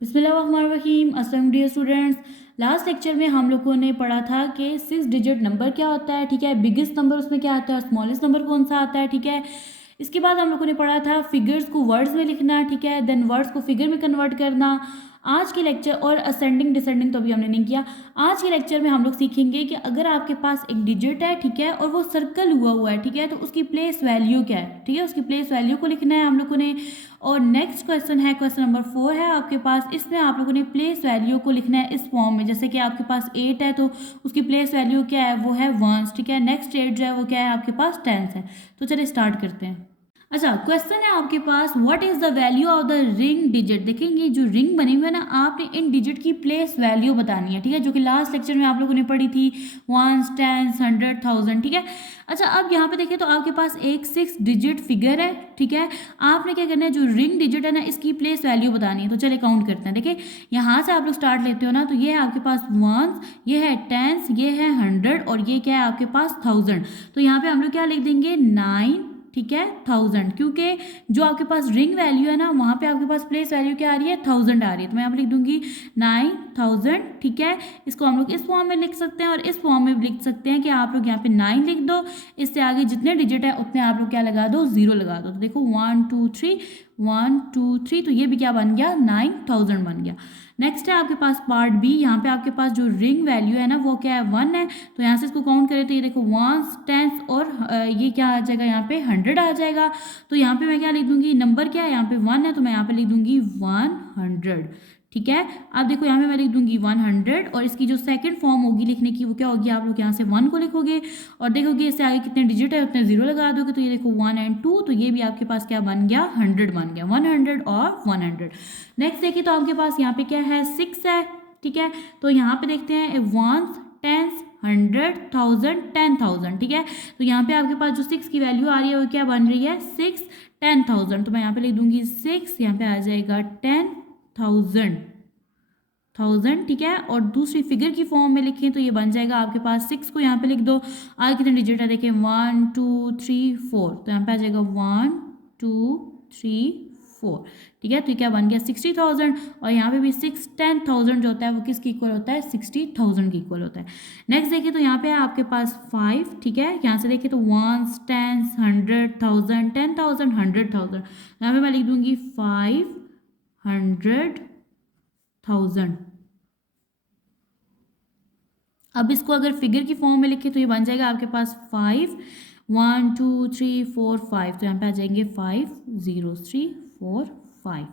बिस्मिल्लाहिर्रहमानिर्रहीम। अस्सलाम dear students, last lecture में हम लोगों ने पढ़ा था कि 6 डिजिट नंबर क्या होता है, ठीक है। बिगेस्ट नंबर उसमें क्या आता है, स्मॉलेस्ट नंबर कौन सा आता है, ठीक है। इसके बाद हम लोगों ने पढ़ा था फिगर्स को वर्ड्स में लिखना, ठीक है, देन वर्ड्स को फिगर में कन्वर्ट करना। आज के लेक्चर और असेंडिंग डिसेंडिंग तो अभी हमने नहीं किया। आज के लेक्चर में हम लोग सीखेंगे कि अगर आपके पास एक डिजिट है, ठीक है, और वो सर्कल हुआ हुआ है, ठीक है, तो उसकी प्लेस वैल्यू क्या है, ठीक है, उसकी प्लेस वैल्यू को लिखना है हम लोगों ने। और नेक्स्ट क्वेश्चन है, क्वेश्चन नंबर 4 है आपके पास। इसमें आप लोगों ने प्लेस वैल्यू को लिखना है इस फॉर्म में, जैसे कि आपके पास 8 है तो उसकी प्लेस वैल्यू क्या है, वो है 1, ठीक है। नेक्स्ट 8 जो है वो क्या है आपके पास 10 है। तो चलिए स्टार्ट करते हैं। अच्छा, क्वेश्चन है आपके पास, what is the value of the ring digit. देखेंगे जो रिंग बनी हुई है ना, आपने इन डिजिट की प्लेस वैल्यू बतानी है, ठीक है, जो कि लास्ट लेक्चर में आप लोगों ने पढ़ी थी, 1, 10, 100, 1000, ठीक है। अच्छा, अब यहाँ पे देखिए तो आपके पास एक 6 डिजिट फिगर है, ठीक है। आपने क्या करना है, जो रिंग डिजिट है ना, इसकी प्लेस वैल्यू बतानी है। तो चलिए काउंट करते हैं। देखिए यहाँ से आप लोग स्टार्ट लेते हो ना, तो ये है आपके पास 1, ये है 10, ये है 100 और ये क्या है आपके पास 1000। तो यहाँ पे हम लोग क्या लिख देंगे, 9, ठीक है, 1000, क्योंकि जो आपके पास रिंग वैल्यू है ना, वहाँ पे आपके पास प्लेस वैल्यू क्या आ रही है, 1000 आ रही है। तो मैं यहाँ पे लिख दूंगी 9000, ठीक है। इसको हम लोग इस फॉर्म में लिख सकते हैं और इस फॉर्म में भी लिख सकते हैं कि आप लोग यहाँ पे 9 लिख दो, इससे आगे जितने डिजिट है उतने आप लोग क्या लगा दो, 0 लगा दो। तो देखो 1 2 3, 1 2 3, तो ये भी क्या बन गया, 9000 बन गया। नेक्स्ट है आपके पास पार्ट बी। यहाँ पे आपके पास जो रिंग वैल्यू है ना, वो क्या है, 1 है। तो यहाँ से इसको काउंट करें तो ये देखो 1, 10 और ये क्या आ जाएगा, यहाँ पे 100 आ जाएगा। तो यहाँ पे मैं क्या लिख दूंगी, नंबर क्या है, यहाँ पे 1 है, तो मैं यहाँ पे लिख दूंगी 100, ठीक है। अब देखो यहाँ पे मैं लिख दूंगी 100 और इसकी जो सेकंड फॉर्म होगी लिखने की, वो क्या होगी, आप लोग यहाँ से 1 को लिखोगे और देखोगे इससे आगे कितने डिजिट है उतने 0 लगा दोगे। तो ये देखो 1 and 2, तो ये भी आपके पास क्या बन गया, 100 बन गया, 100 और 100। नेक्स्ट देखिए तो आपके पास यहाँ पे क्या है, 6 है, ठीक है। तो यहाँ पे देखते हैं 1, 10, 100, 1000, 10,000, ठीक है। तो यहाँ पे आपके पास जो 6 की वैल्यू आ रही है वो क्या बन रही है, 6, 10,000। तो मैं यहाँ पे लिख दूंगी 6, यहाँ पे आ जाएगा 10,000, ठीक है। और दूसरी फिगर की फॉर्म में लिखें तो ये बन जाएगा आपके पास, 6 को यहाँ पे लिख दो, आगे कितने डिजिट है देखें, 1 2 3 4, तो यहाँ पे आ जाएगा 1 2 3 4, ठीक है। तो ये क्या बन गया, 60,000। और यहाँ पे भी 6, 10,000 जो होता है वो किसकी इक्वल होता है, 60,000 की इक्वल होता है। नेक्स्ट देखिए तो यहाँ पे है आपके पास 5, ठीक है। यहाँ से देखिए तो 1, 10, 100, 1000, 10,000, 100,000, यहाँ पे मैं लिख दूंगी 500,000। अब इसको अगर फिगर की फॉर्म में लिखे तो ये बन जाएगा आपके पास 5, 1 2 3 4 5, तो यहाँ पे आ जाएंगे 5 0 3 4 5।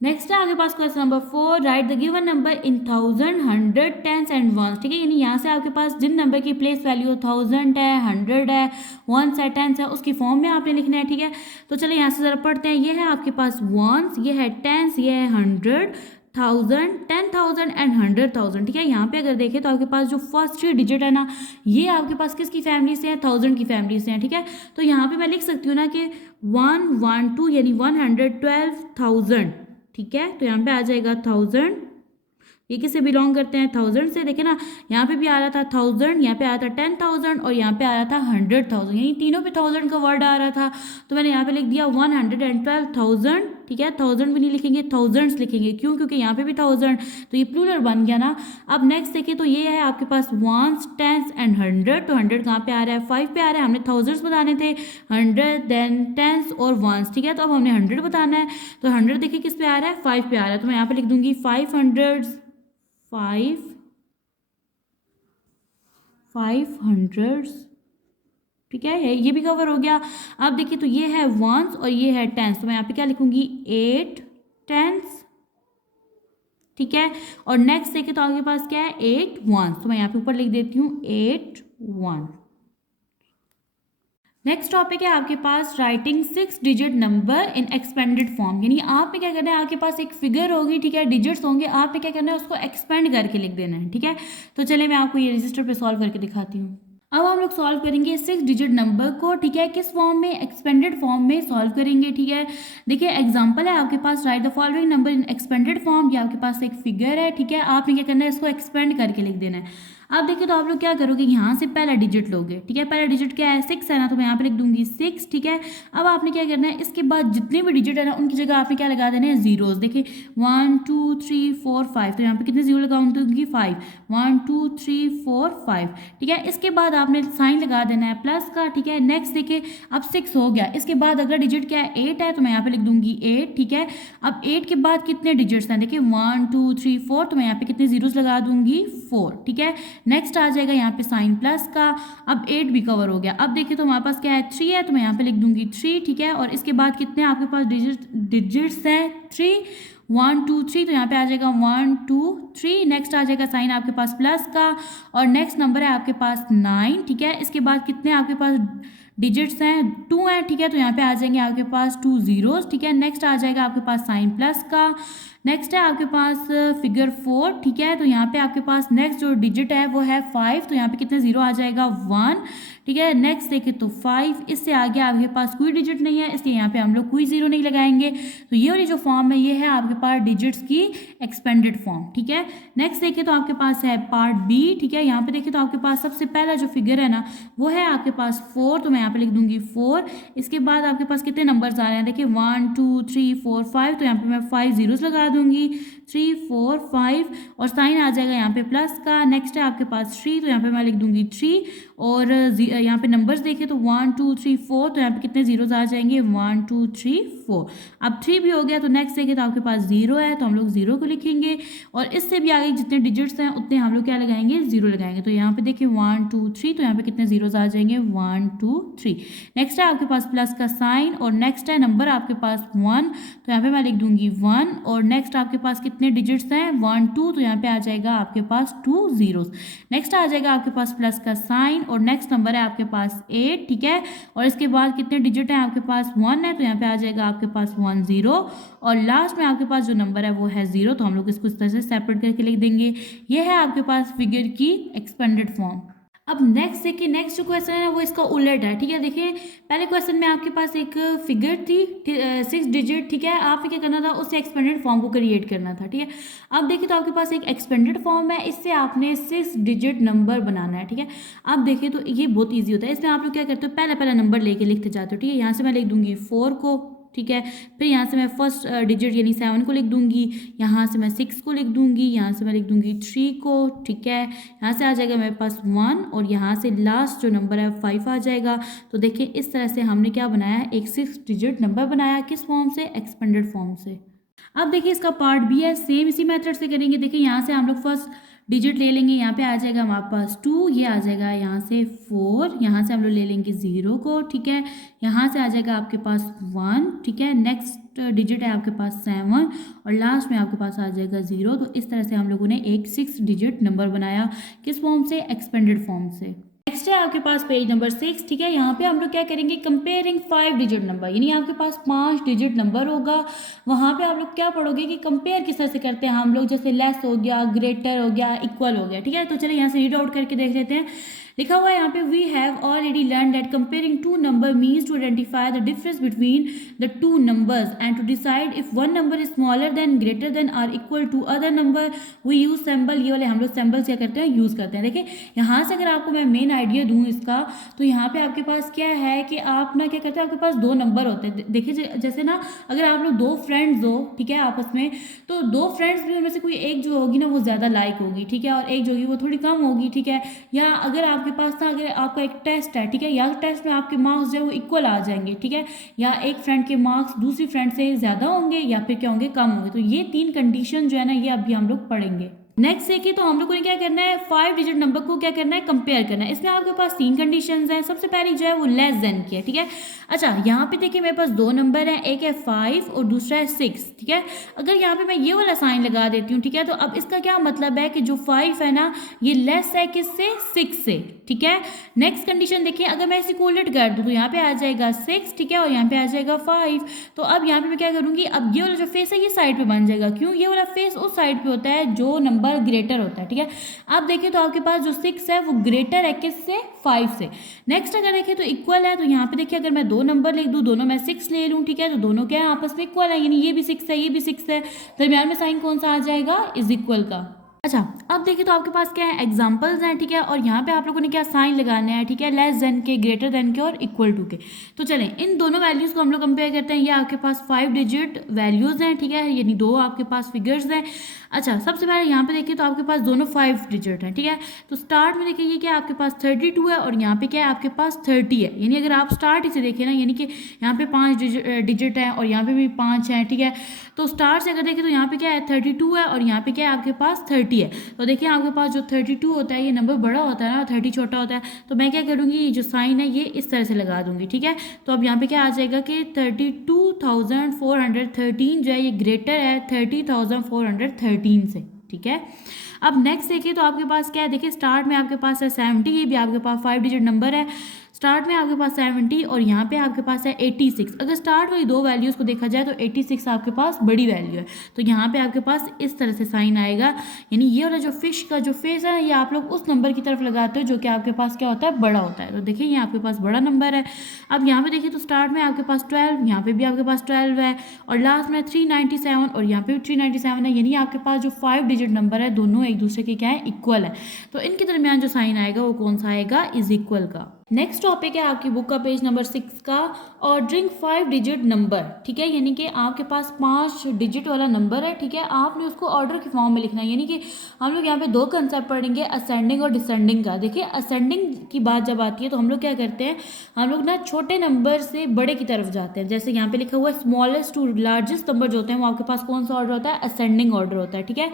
नेक्स्ट है आपके पास question number 4, write the given number in 1000, 100, 10 and 1, ठीक है। यानी यहाँ से आपके पास जिन नंबर की प्लेस वैल्यू 1000 है, 100 है, 1 है, 10 है, उसकी फॉर्म में आपने लिखना है, ठीक है। तो चलिए यहाँ से जरा पढ़ते हैं। ये है आपके पास 1, ये है 10, ये है 100, 1000, 10,000 एंड 100,000, ठीक है। यहाँ पे अगर देखें तो आपके पास जो फर्स्ट 3 डिजिट है ना, ये आपके पास किसकी फैमिली से है, 1000 की फैमिली से है, ठीक है। तो यहाँ पे मैं लिख सकती हूँ ना कि 1 1 2 यानी 112,000, ठीक है। तो यहाँ पे आ जाएगा 1000, ये किससे बिलोंग करते हैं, 1000 से। देखे ना, यहाँ पे भी आ रहा था 1000, यहाँ पे आ रहा था 10,000 और यहाँ पे आ रहा था 100,000, यानी तीनों पे 1000 का वर्ड आ रहा था। तो मैंने यहाँ पे लिख दिया 112,000, ठीक है। 1000 भी नहीं लिखेंगे, थाउजेंड्स लिखेंगे, क्यों, क्योंकि यहाँ पे भी 1000, तो ये प्लूरल बन गया ना। अब नेक्स्ट देखिए तो ये है आपके पास 1, 10 एंड 100, तो 100 कहाँ पे आ रहा है, 5 पे आ रहा है, हमने थाउजेंड्स बताने थे, 100 देन 10 और 1, ठीक है। तो अब हमने 100 बताना है, तो 100 देखिए किस पे आ रहा है, 5 पे आ रहा है, तो मैं यहाँ पे लिख दूंगी 500, ठीक है। ये भी कवर हो गया। अब देखिए तो ये है 1s और ये है 10s, तो मैं यहाँ पे क्या लिखूंगी, 8 10s, ठीक है। और नेक्स्ट देखिए तो आपके पास क्या है, 8 1s, तो मैं यहाँ पे ऊपर लिख देती हूँ 8 1। नेक्स्ट टॉपिक है आपके पास writing 6 digit number in expanded form, यानी आपने क्या करना है, आपके पास एक फिगर होगी, ठीक है, डिजिट्स होंगे, आपने क्या करना है, उसको एक्सपेंड करके लिख देना है, ठीक है। तो चलिए मैं आपको ये रजिस्टर पे सॉल्व करके दिखाती हूँ। अब हम लोग सॉल्व करेंगे 6 डिजिट नंबर को, ठीक है, किस फॉर्म में, एक्सपेंडेड फॉर्म में सॉल्व करेंगे, ठीक है। देखिए एग्जांपल है आपके पास, write the following number in expanded form, ये आपके पास एक फिगर है, ठीक है। आपने क्या करना है, इसको एक्सपेंड करके लिख देना है। अब देखिए तो आप लोग क्या करोगे, यहाँ से पहला डिजिट लोगे, ठीक है। पहला डिजिट क्या है 6 है ना, तो मैं यहाँ पे लिख दूंगी 6, ठीक है। अब आपने क्या करना है, इसके बाद जितने भी डिजिट है ना उनकी जगह आपने क्या लगा देना है, जीरोस। देखिए 1 2 3 4 5, तो यहाँ पे कितने जीरो लगाऊंगी 5, 1 2 3 4 5, ठीक है। इसके बाद आपने साइन लगा देना है प्लस का, ठीक है। नेक्स्ट देखिए अब 6 हो गया, इसके बाद अगला डिजिट क्या है 8 है, तो मैं यहाँ पे लिख दूंगी 8, ठीक है। अब 8 के बाद कितने डिजिट्स हैं, देखिए 1 2 3 4, तो मैं यहाँ पे कितने जीरोस लगा दूंगी 4, ठीक है। नेक्स्ट आ जाएगा यहाँ पे साइन प्लस का। अब 8 भी कवर हो गया। अब देखिए तो हमारे पास क्या है 3 है, तो मैं यहाँ पे लिख दूंगी 3, ठीक है। और इसके बाद कितने आपके पास डिजिट्स हैं 3, 1 2 3, तो यहाँ पे आ जाएगा 1 2 3। नेक्स्ट आ जाएगा साइन आपके पास प्लस का, और नेक्स्ट नंबर है आपके पास 9, ठीक है। इसके बाद कितने आपके पास डिजिट्स हैं 2 हैं, ठीक है। तो यहाँ पे आ जाएंगे आपके पास 2 जीरोस, ठीक है। नेक्स्ट आ जाएगा आपके पास साइन प्लस का। नेक्स्ट है आपके पास फिगर 4, ठीक है। तो यहाँ पे आपके पास नेक्स्ट जो डिजिट है वो है 5, तो यहाँ पे कितने जीरो आ जाएगा 1, ठीक है। नेक्स्ट देखें तो 5, इससे आगे आपके पास कोई डिजिट नहीं है, इसलिए यहाँ पे हम लोग कोई जीरो नहीं लगाएंगे। तो ये वाली जो फॉर्म है ये है आपके पास डिजिट्स की एक्सपेंडेड फॉर्म, ठीक है। नेक्स्ट देखिए तो आपके पास है पार्ट बी, ठीक है। यहाँ पे देखिए तो आपके पास सबसे पहला जो फिगर है ना वो है आपके पास 4, तो मैं यहाँ पे लिख दूंगी 4। इसके बाद आपके पास कितने नंबर्स आ रहे हैं, देखिए 1 2 3 4 5, तो यहाँ पे मैं 5 जीरोस लगा दूंगी, 3 4 5, और साइन आ जाएगा यहाँ पे प्लस का। नेक्स्ट है आपके पास 3, तो यहाँ पे मैं लिख दूंगी 3, और यहाँ पे नंबर्स देखें तो 1 2 3 4, तो यहाँ पे कितने जीरोस आ जाएंगे 1 2 3 4। अब 3 भी हो गया, तो नेक्स्ट देखें तो आपके पास 0 है, तो हम लोग 0 को लिखेंगे, और इससे भी आगे जितने डिजिट्स हैं उतने हम लोग क्या लगाएंगे 0 लगाएंगे। तो यहाँ पे देखिए 1 2 3, तो यहाँ पे कितने जीरोस आ जाएंगे 1 2 3। नेक्स्ट है आपके पास प्लस का साइन, और नेक्स्ट है नंबर आपके पास 1, तो यहाँ पे मैं लिख दूंगी 1, और नेक्स्ट आपके पास कितने डिजिट्स हैं 1 2, तो यहाँ पे आ जाएगा आपके पास 2 जीरोस। नेक्स्ट आ जाएगा आपके पास प्लस का साइन, और नेक्स्ट नंबर है आपके पास 8, ठीक है। और इसके बाद कितने डिजिट हैं आपके पास 1 है, तो यहाँ पे आ जाएगा आपके पास 1 0, और लास्ट में आपके पास जो नंबर है वो है 0, तो हम लोग इसको इस तरह से सेपरेट करके लिख देंगे। ये है आपके पास फिगर की एक्सपेंडेड फॉर्म। अब नेक्स्ट देखिए, नेक्स्ट जो क्वेश्चन है ना वो इसका उलट है, ठीक है। देखिए पहले क्वेश्चन में आपके पास एक फिगर थी 6 डिजिट, ठीक है। आपने क्या करना था, उससे एक्सपेंडेड फॉर्म को क्रिएट करना था, ठीक है। अब देखिए तो आपके पास एक एक्सपेंडेड फॉर्म है, इससे आपने 6 डिजिट नंबर बनाना है, ठीक है। अब देखिए तो ये बहुत ईजी होता है, इसमें आप लोग क्या करते हो, पहला पहला नंबर लेके लिखते जाते हो, ठीक है। यहाँ से मैं लिख दूंगी 4 को, ठीक है। फिर यहाँ से मैं फर्स्ट डिजिट यानी 7 को लिख दूंगी, यहाँ से मैं 6 को लिख दूंगी, यहाँ से मैं लिख दूंगी 3 को, ठीक है। यहाँ से आ जाएगा मेरे पास 1, और यहाँ से लास्ट जो नंबर है 5 आ जाएगा। तो देखिए इस तरह से हमने क्या बनाया है, एक 6 डिजिट नंबर बनाया, किस फॉर्म से, एक्सपेंडेड फॉर्म से। अब देखिए इसका पार्ट भी है, सेम इसी मेथड से करेंगे। देखिए यहाँ से हम लोग फर्स्ट डिजिट ले लेंगे, यहाँ पे आ जाएगा हमारे पास 2, ये आ जाएगा यहाँ से 4, यहाँ से हम लोग ले लेंगे 0 को, ठीक है। यहाँ से आ जाएगा आपके पास 1, ठीक है। नेक्स्ट डिजिट है आपके पास 7, और लास्ट में आपके पास आ जाएगा 0। तो इस तरह से हम लोगों ने एक 6 डिजिट नंबर बनाया, किस फॉर्म से, एक्सपेंडेड फॉर्म से। नेक्स्ट है आपके पास पेज नंबर 6, ठीक है। यहाँ पे हम लोग क्या करेंगे, कंपेयरिंग 5 डिजिट नंबर, यानी आपके पास 5 डिजिट नंबर होगा, वहाँ पे आप लोग क्या पढ़ोगे कि कंपेयर किस तरह से करते हैं हम लोग, जैसे लेस हो गया, ग्रेटर हो गया, इक्वल हो गया, ठीक है। तो चलिए यहाँ से रीड आउट करके देख लेते हैं। लिखा हुआ है यहाँ पे, we have already learn that comparing two number means to identify the difference between the two numbers and to decide if one number is smaller than, greater than, or equal to other number, we use symbol. ये वाले हम लोग symbols क्या करते हैं, use करते हैं। देखिए यहाँ से अगर आपको मैं मेन आइडिया दूँ इसका, तो यहाँ पे आपके पास क्या है कि आप ना क्या करते हैं, आपके पास 2 नंबर होते हैं। देखिए जैसे ना अगर आप लोग 2 फ्रेंड्स हो, ठीक है, आपस में, तो 2 फ्रेंड्स में से कोई एक जो होगी ना वो ज़्यादा लाइक होगी, ठीक है, और एक जो होगी वो थोड़ी कम होगी, ठीक है। या अगर आपके पास था, अगर आपका एक टेस्ट है, ठीक है, या टेस्ट में आपके मार्क्स जो है वो इक्वल आ जाएंगे, ठीक है, या एक फ्रेंड के मार्क्स दूसरी फ्रेंड से ज़्यादा होंगे या फिर क्या होंगे, कम होंगे। तो ये 3 कंडीशन जो है ना ये अभी हम लोग पढ़ेंगे। नेक्स्ट देखिए तो हम लोगों ने क्या करना है, 5 डिजिट नंबर को क्या करना है, कंपेयर करना है। इसमें आपके पास 3 कंडीशंस हैं। सबसे पहली जो है वो लेस देन की है, ठीक है। अच्छा यहाँ पे देखिए मेरे पास 2 नंबर हैं, एक है 5 और दूसरा है 6, ठीक है। अगर यहाँ पे मैं ये वाला साइन लगा देती हूँ, ठीक है, तो अब इसका क्या मतलब है कि जो 5 है ना ये लेस है किससे, 6 से, ठीक है। नेक्स्ट कंडीशन देखिए, अगर मैं इसे कोलेट कर दूँ तो यहाँ पे आ जाएगा 6, ठीक है, और यहाँ पे आ जाएगा 5। तो अब यहाँ पे मैं क्या करूँगी, अब ये वाला जो फेस है ये साइड पे बन जाएगा, क्यों, ये वाला फेस उस साइड पे होता है जो नंबर ग्रेटर होता है, ठीक है। अब देखिए तो आपके पास जो 6 है वो ग्रेटर है किससे, 5 से। नेक्स्ट अगर देखिए तो इक्वल है, तो यहाँ पे देखिए अगर मैं 2 नंबर लिख दूँ, दोनों मैं 6 ले लूँ, ठीक है, तो दोनों क्या है, आपस में इक्वल है, यानी ये भी 6 है, ये भी 6 है, दरमियान में साइन कौन सा आ जाएगा, इज इक्वल का। अच्छा, अब देखिए तो आपके पास क्या है, एग्जाम्पल्स हैं, ठीक है, और यहाँ पे आप लोगों ने क्या साइन लगाने हैं, ठीक है, लेस देन के, ग्रेटर देन के और इक्वल टू के। तो चलें इन दोनों वैल्यूज़ को हम लोग कंपेयर करते हैं। ये आपके पास 5 डिजिट वैल्यूज़ हैं, ठीक है, यानी दो आपके पास फिगर्स हैं। अच्छा, सबसे पहले यहाँ पे देखिए तो आपके पास दोनों 5 डिजिट हैं, ठीक है। तो स्टार्ट में देखिए ये क्या आपके पास 32 है और यहाँ पे क्या है आपके पास 30 है। यानी अगर आप स्टार्ट इसे देखें ना, यानी कि यहाँ पे 5 डिजिट है और यहाँ पे भी 5 है, ठीक है। तो स्टार्ट से अगर देखें तो यहाँ पे क्या है 32 है और यहाँ पे क्या है आपके पास 30 है। तो देखिए आपके पास जो 32 होता है ये नंबर बड़ा होता है ना, 30 छोटा होता है। तो मैं क्या करूँगी, ये जो साइन है ये इस तरह से लगा दूंगी, ठीक है। तो अब यहाँ पे क्या आ जाएगा कि 32,413 जो है ये ग्रेटर है 30,413 से, ठीक है। अब नेक्स्ट देखिए तो आपके पास क्या है, देखिए स्टार्ट में आपके पास है 70, ये भी आपके पास 5 डिजिट नंबर है। स्टार्ट में आपके पास 70 और यहाँ पे आपके पास है 86। अगर स्टार्ट वाली दो वैल्यूज़ को देखा जाए तो 86 आपके पास बड़ी वैल्यू है। तो यहाँ पे आपके पास इस तरह से साइन आएगा, यानी ये वाला जो फिश का जो फेस है ये आप लोग उस नंबर की तरफ लगाते हो जो कि आपके पास क्या होता है, बड़ा होता है। तो देखिए ये आपके पास बड़ा नंबर है। अब यहाँ पे देखिए तो स्टार्ट में आपके पास 12, यहाँ पे भी आपके पास 12 है और लास्ट में 397 और यहाँ पे भी 397 है। यानी आपके पास जो 5 डिजिट नंबर है दोनों एक दूसरे के क्या है, इक्वल है। तो इनके दरमियान जो साइन आएगा वो कौन सा आएगा, इज इक्वल का। नेक्स्ट टॉपिक है आपकी बुक का पेज नंबर 6 का, ऑर्डरिंग 5 डिजिट नंबर, ठीक है। यानी कि आपके पास 5 डिजिट वाला नंबर है, ठीक है, आपने उसको ऑर्डर के फॉर्म में लिखना है। यानी कि हम लोग यहाँ पे दो कंसेप्ट पढ़ेंगे, असेंडिंग और डिसेंडिंग का। देखिए असेंडिंग की बात जब आती है तो हम लोग क्या करते हैं, हम लोग ना छोटे नंबर से बड़े की तरफ जाते हैं। जैसे यहाँ पे लिखा हुआ है स्मॉलेस्ट टू लार्जेस्ट नंबर जो होते हैं वो आपके पास कौन सा ऑर्डर होता है, असेंडिंग ऑर्डर होता है, ठीक है।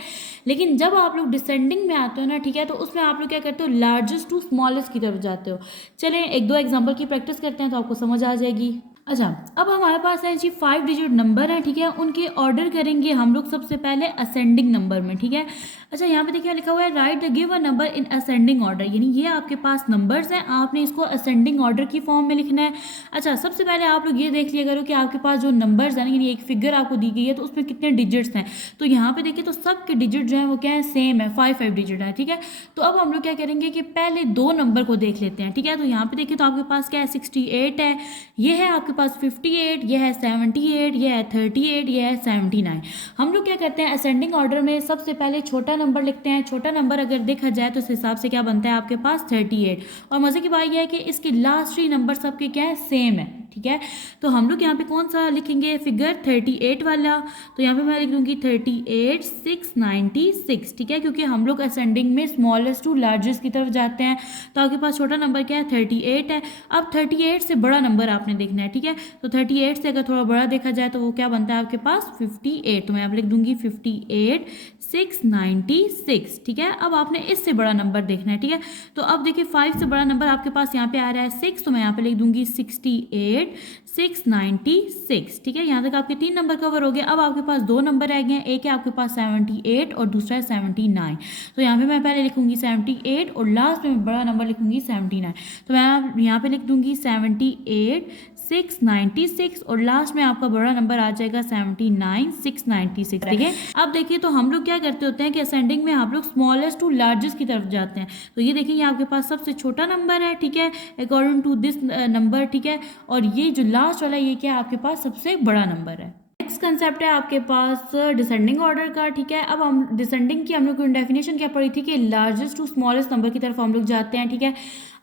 लेकिन जब आप लोग डिसेंडिंग में आते हो ना, ठीक है, तो उसमें आप लोग क्या करते हो, लार्जेस्ट टू स्मॉलेस्ट की तरफ जाते हो। चलें एक दो एग्जांपल की प्रैक्टिस करते हैं तो आपको समझ आ जाएगी। अच्छा, अब हमारे पास है जी 5 डिजिट नंबर है, ठीक है, उनके ऑर्डर करेंगे हम लोग सबसे पहले असेंडिंग नंबर में, ठीक है। अच्छा, यहाँ पे देखिए लिखा हुआ है right the give a number in ascending order, यानी ये आपके पास नंबर्स हैं, आपने इसको असेंडिंग ऑर्डर की फॉर्म में लिखना है। अच्छा, सबसे पहले आप लोग ये देख लिया करो कि आपके पास जो नंबर्स हैं, यानी एक फिगर आपको दी गई है तो उसमें कितने डिजिट्स हैं। तो यहाँ पे देखिए तो सबके डिजिट जो है वो क्या है, सेम है, 5 डिजिट है, ठीक है। तो अब हम लोग क्या करेंगे कि पहले दो नंबर को देख लेते हैं, ठीक है। तो यहाँ पे देखिए तो आपके पास क्या है, 68 है, ये है आपके पास 58, ये है 78, ये है 38, ये है 79। हम लोग क्या करते हैं, असेंडिंग ऑर्डर में सबसे पहले छोटा नंबर लिखते हैं। छोटा नंबर अगर देखा जाए तो इस हिसाब से क्या बनता है आपके पास 38। और मज़े की बात यह है कि इसके लास्ट 3 नंबर सबके क्या है, सेम है, ठीक है। तो हम लोग यहाँ पे कौन सा लिखेंगे, फिगर 38 वाला। तो यहाँ पे मैं लिख दूंगी 38,696, ठीक है, क्योंकि हम लोग असेंडिंग में स्मॉलेस्ट टू लार्जेस्ट की तरफ जाते हैं। तो आपके पास छोटा नंबर क्या है, 38 है। अब 38 से बड़ा नंबर आपने देखना है, ठीक है। तो 38 से अगर थोड़ा बड़ा देखा जाए तो वो क्या बनता है आपके पास 58। तो मैं यहाँ पे लिख दूंगी 58,696, ठीक है। अब आपने इससे बड़ा नंबर देखना है, ठीक है। तो अब देखिए 5 से बड़ा नंबर आपके पास यहाँ पे आ रहा है 6, तो मैं यहाँ पे लिख दूंगी 68,696, ठीक है। यहाँ तक आपके 3 नंबर कवर हो गए। अब आपके पास 2 नंबर रह गए हैं, एक है आपके पास 78 और दूसरा है 79। तो यहाँ पे मैं पहले लिखूंगी 78 और लास्ट में बड़ा नंबर लिखूंगी 79। तो मैं यहाँ पे लिख दूंगी 78,696 और लास्ट में आपका बड़ा नंबर आ जाएगा 79,696, ठीक है। अब देखिए तो हम लोग क्या करते होते हैं कि असेंडिंग में आप लोग स्मॉलेस्ट टू लार्जेस्ट की तरफ जाते हैं। तो ये देखिए ये आपके पास सबसे छोटा नंबर है, ठीक है, अकॉर्डिंग टू दिस नंबर, ठीक है। और ये जो लास्ट वाला ये क्या आपके पास सबसे बड़ा नंबर है। नेक्स्ट कंसेप्ट है आपके पास डिसेंडिंग ऑर्डर का, ठीक है। अब हम डिसेंडिंग की हम लोग डेफिनेशन क्या पढ़ी थी कि लार्जेस्ट टू स्मॉलेस्ट नंबर की तरफ हम लोग जाते हैं, ठीक है।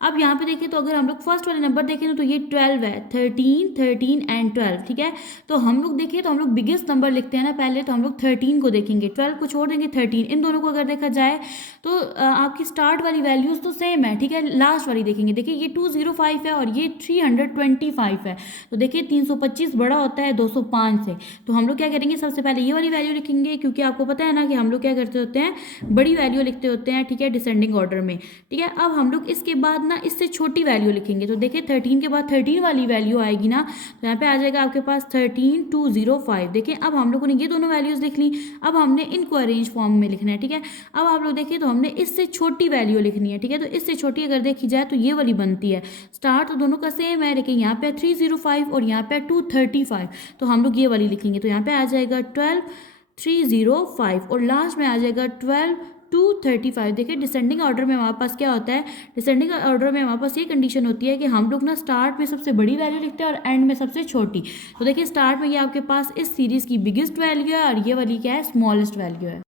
अब यहाँ पे देखिए तो अगर हम लोग फर्स्ट वाले नंबर देखें तो ये 12 है, 13, 13 एंड 12, ठीक है। तो हम लोग देखिए तो हम लोग बिगेस्ट नंबर लिखते हैं ना पहले, तो हम लोग 13 को देखेंगे, 12 को छोड़ देंगे, 13। इन दोनों को अगर देखा जाए तो आपकी स्टार्ट वाली वैल्यूज तो सेम है, ठीक है। लास्ट वाली देखेंगे, देखिए ये 205 है और ये 325 है। तो देखिए 325 बड़ा होता है 205 से। तो हम लोग क्या करेंगे, सबसे पहले ये वाली वैल्यू लिखेंगे, क्योंकि आपको पता है ना कि हम लोग क्या करते होते हैं, बड़ी वैल्यू लिखते होते हैं, ठीक है, डिसेंडिंग ऑर्डर में, ठीक है। अब हम लोग इसके बाद ना इससे छोटी वैल्यू लिखेंगे। तो देखिए 13 के बाद 13 वाली वैल्यू आएगी ना, तो यहाँ पे आ जाएगा आपके पास 13,205। देखिए अब हम लोगों ने ये दोनों वैल्यूज लिख ली, अब हमने इनको अरेंज फॉर्म में लिखना है, ठीक है। अब आप लोग देखिए तो हमने इससे छोटी वैल्यू लिखनी है, ठीक है। तो इससे छोटी अगर देखी जाए तो ये वाली बनती है। स्टार्ट तो दोनों का सेम है, लेकिन यहाँ पे 305 और यहाँ पे 235, तो हम लोग ये वाली लिखेंगे। तो यहाँ पे आ जाएगा 12,305 और लास्ट में आ जाएगा 12,235। देखिए डिसेंडिंग ऑर्डर में हमारे पास क्या होता है, डिसेंडिंग ऑर्डर में हमारे पास ये कंडीशन होती है कि हम लोग ना स्टार्ट में सबसे बड़ी वैल्यू लिखते हैं और एंड में सबसे छोटी। तो देखिए स्टार्ट में ये आपके पास इस सीरीज़ की बिगेस्ट वैल्यू है और ये वाली क्या है, स्मॉलेस्ट वैल्यू है।